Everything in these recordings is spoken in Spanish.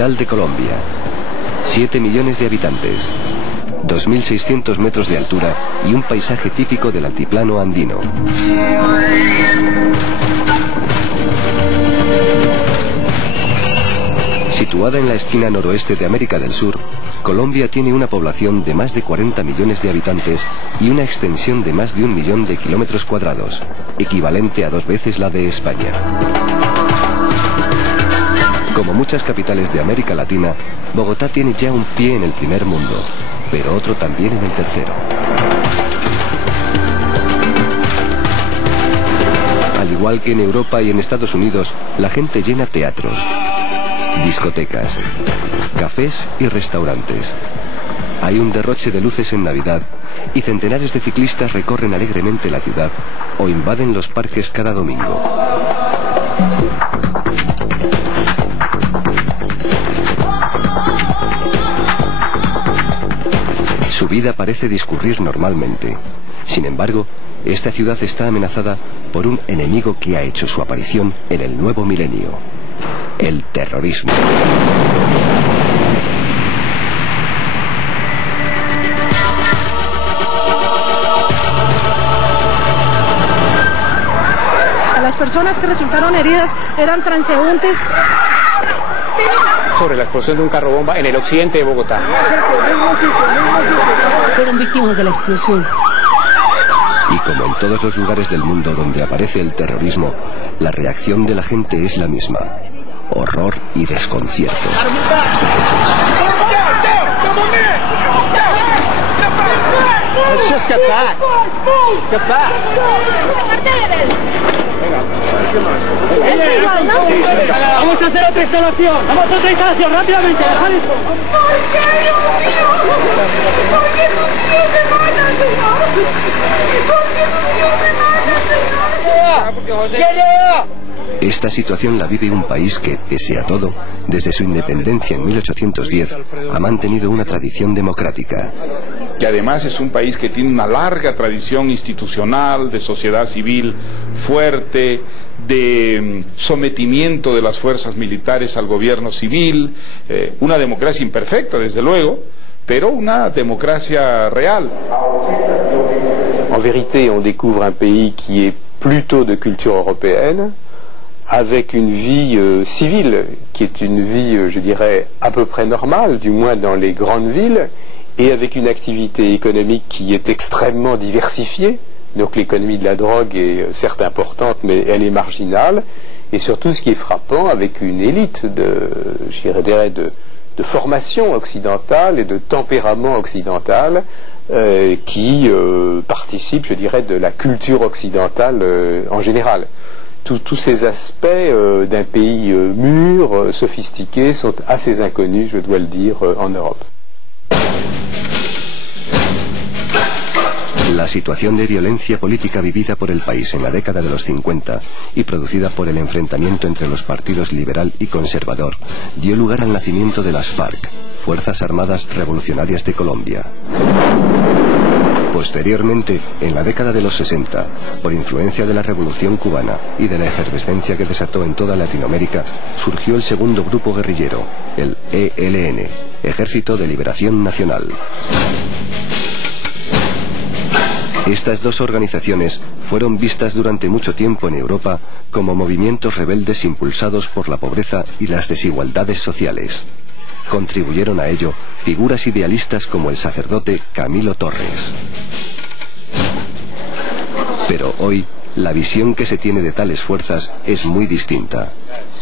capital de Colombia. 7 millones de habitantes, 2.600 metros de altura y un paisaje típico del altiplano andino. Situada en la esquina noroeste de América del Sur, Colombia tiene una población de más de 40 millones de habitantes y una extensión de más de 1 millón de kilómetros cuadrados, equivalente a 2 veces la de España. Como muchas capitales de América Latina, Bogotá tiene ya un pie en el primer mundo, pero otro también en el tercero. Al igual que en Europa y en Estados Unidos, la gente llena teatros, discotecas, cafés y restaurantes. Hay un derroche de luces en Navidad y centenares de ciclistas recorren alegremente la ciudad o invaden los parques cada domingo. Su vida parece discurrir normalmente. Sin embargo, esta ciudad está amenazada por un enemigo que ha hecho su aparición en el nuevo milenio: el terrorismo. Las personas que resultaron heridas eran transeúntes. Sobre la explosión de un carro bomba en el occidente de Bogotá. Fueron víctimas de la explosión. Y como en todos los lugares del mundo donde aparece el terrorismo, la reacción de la gente es la misma: horror y desconcierto. Let's just get back. Get back. Vamos a hacer otra instalación. Vamos a hacer otra instalación rápidamente. Dejar esto. Esta situación la vive un país que, pese a todo, desde su independencia en 1810, ha mantenido una tradición democrática. Que además es un país que tiene una larga tradición institucional, de sociedad civil fuerte, de sometimiento de las fuerzas militares al gobierno civil, una democracia imperfecta, desde luego, pero una democracia real. En vérité, on découvre un pays qui est plutôt de culture européenne, avec une vie civile, qui est une vie, je dirais, à peu près normale, du moins dans les grandes villes, et avec une activité économique qui est extrêmement diversifiée. Donc l'économie de la drogue est certes importante, mais elle est marginale. Et surtout, ce qui est frappant, avec une élite je dirais, de formation occidentale et de tempérament occidental qui participe, je dirais, de la culture occidentale en général. Tous ces aspects d'un pays mûr, sophistiqué, sont assez inconnus, je dois le dire, en Europe. La situación de violencia política vivida por el país en la década de los 50 y producida por el enfrentamiento entre los partidos liberal y conservador dio lugar al nacimiento de las FARC, Fuerzas Armadas Revolucionarias de Colombia. Posteriormente, en la década de los 60, por influencia de la Revolución Cubana y de la efervescencia que desató en toda Latinoamérica, surgió el segundo grupo guerrillero, el ELN, Ejército de Liberación Nacional. Estas dos organizaciones fueron vistas durante mucho tiempo en Europa como movimientos rebeldes impulsados por la pobreza y las desigualdades sociales. Contribuyeron a ello figuras idealistas como el sacerdote Camilo Torres. Pero hoy, la visión que se tiene de tales fuerzas es muy distinta,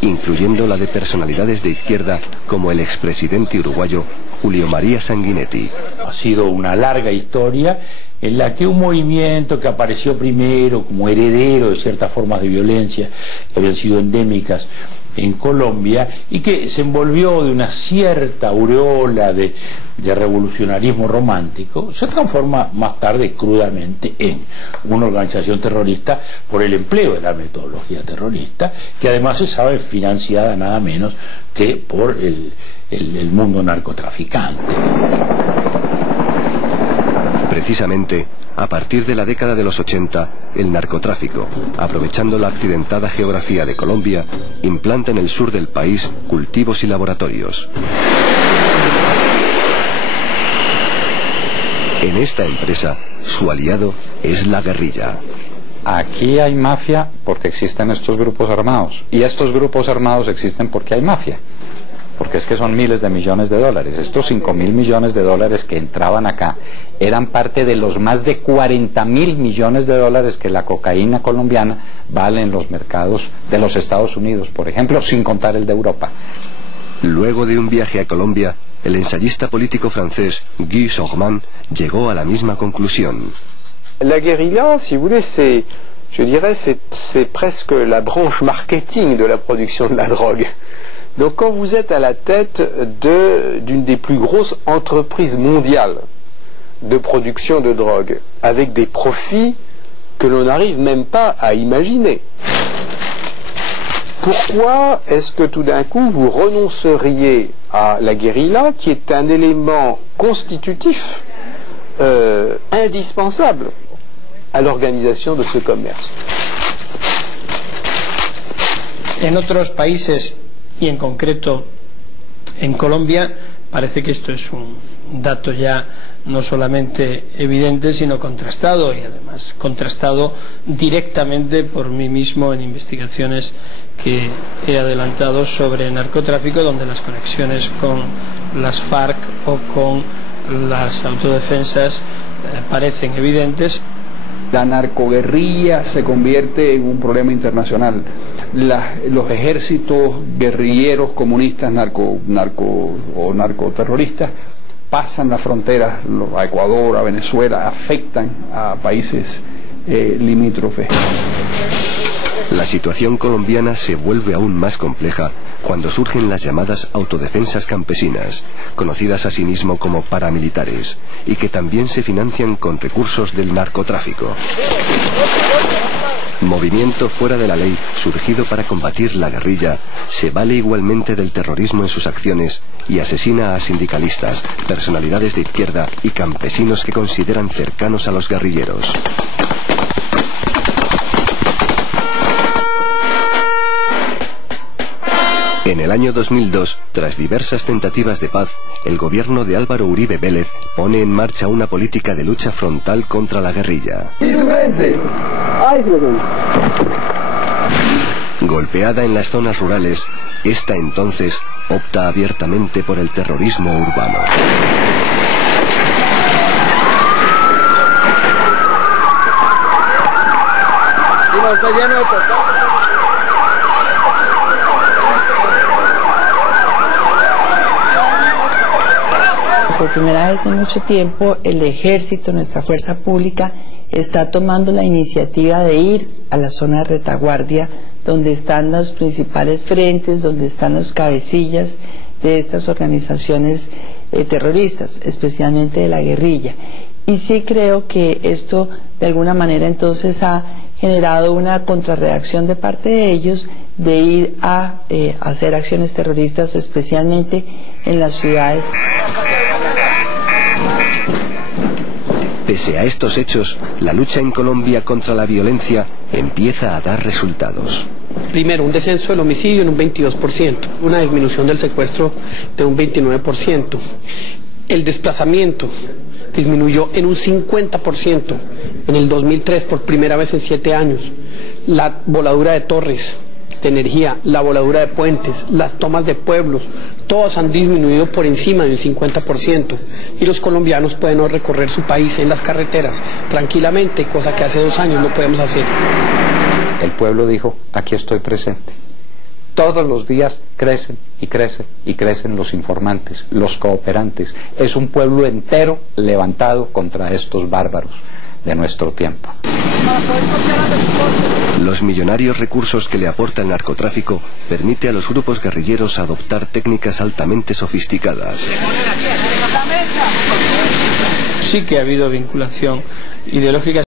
incluyendo la de personalidades de izquierda como el expresidente uruguayo Julio María Sanguinetti. Ha sido una larga historia en la que un movimiento que apareció primero como heredero de ciertas formas de violencia que habían sido endémicas en Colombia y que se envolvió de una cierta aureola de revolucionarismo romántico, se transforma más tarde crudamente en una organización terrorista por el empleo de la metodología terrorista, que además se sabe financiada nada menos que por el mundo narcotraficante. Precisamente, a partir de la década de los 80, el narcotráfico, aprovechando la accidentada geografía de Colombia, implanta en el sur del país cultivos y laboratorios. En esta empresa, su aliado es la guerrilla. Aquí hay mafia porque existen estos grupos armados, y estos grupos armados existen porque hay mafia, porque es que son miles de millones de dólares. Estos 5.000 millones de dólares que entraban acá eran parte de los más de 40.000 millones de dólares que la cocaína colombiana vale en los mercados de los Estados Unidos, por ejemplo, sin contar el de Europa. Luego de un viaje a Colombia, el ensayista político francés Guy Sorman llegó a la misma conclusión. La guérilla, si vous voulez, je dirais, c'est presque la branche marketing de la production de la drogue. Donc quand vous êtes à la tête d'une des plus grosses entreprises mondiales de production de drogue, avec des profits que l'on n'arrive même pas à imaginer, pourquoi est-ce que tout d'un coup vous renonceriez à la guérilla, qui est un élément constitutif, indispensable à l'organisation de ce commerce? En otros países, y en concreto en Colombia, parece que esto es un dato ya no solamente evidente, sino contrastado, y además contrastado directamente por mí mismo en investigaciones que he adelantado sobre narcotráfico, donde las conexiones con las FARC o con las autodefensas parecen evidentes. La narcoguerrilla se convierte en un problema internacional. Los ejércitos guerrilleros comunistas narcoterroristas pasan las fronteras a Ecuador, a Venezuela, afectan a países limítrofes. La situación colombiana se vuelve aún más compleja cuando surgen las llamadas autodefensas campesinas, conocidas asimismo como paramilitares, y que también se financian con recursos del narcotráfico. Movimiento fuera de la ley, surgido para combatir la guerrilla, se vale igualmente del terrorismo en sus acciones y asesina a sindicalistas, personalidades de izquierda y campesinos que consideran cercanos a los guerrilleros. En el año 2002, tras diversas tentativas de paz, el gobierno de Álvaro Uribe Vélez pone en marcha una política de lucha frontal contra la guerrilla. Golpeada en las zonas rurales, esta entonces opta abiertamente por el terrorismo urbano. Está lleno de Por primera vez en mucho tiempo, el ejército, nuestra fuerza pública, está tomando la iniciativa de ir a la zona de retaguardia, donde están los principales frentes, donde están los cabecillas de estas organizaciones terroristas, especialmente de la guerrilla. Y sí creo que esto, de alguna manera, entonces ha generado una contrarreacción de parte de ellos de ir a hacer acciones terroristas, especialmente en las ciudades. Pese a estos hechos, la lucha en Colombia contra la violencia empieza a dar resultados. Primero, un descenso del homicidio en un 22%, una disminución del secuestro de un 29%. El desplazamiento disminuyó en un 50% en el 2003, por primera vez en 7 años. La voladura de torres de energía, la voladura de puentes, las tomas de pueblos, todas han disminuido por encima de un 50%, y los colombianos pueden hoy recorrer su país en las carreteras tranquilamente, cosa que hace 2 años no podemos hacer. El pueblo dijo, aquí estoy presente. Todos los días crecen y crecen y crecen los informantes, los cooperantes. Es un pueblo entero levantado contra estos bárbaros de nuestro tiempo. Los millonarios recursos que le aporta el narcotráfico permite a los grupos guerrilleros adoptar técnicas altamente sofisticadas. Sí que ha habido vinculación ideológica.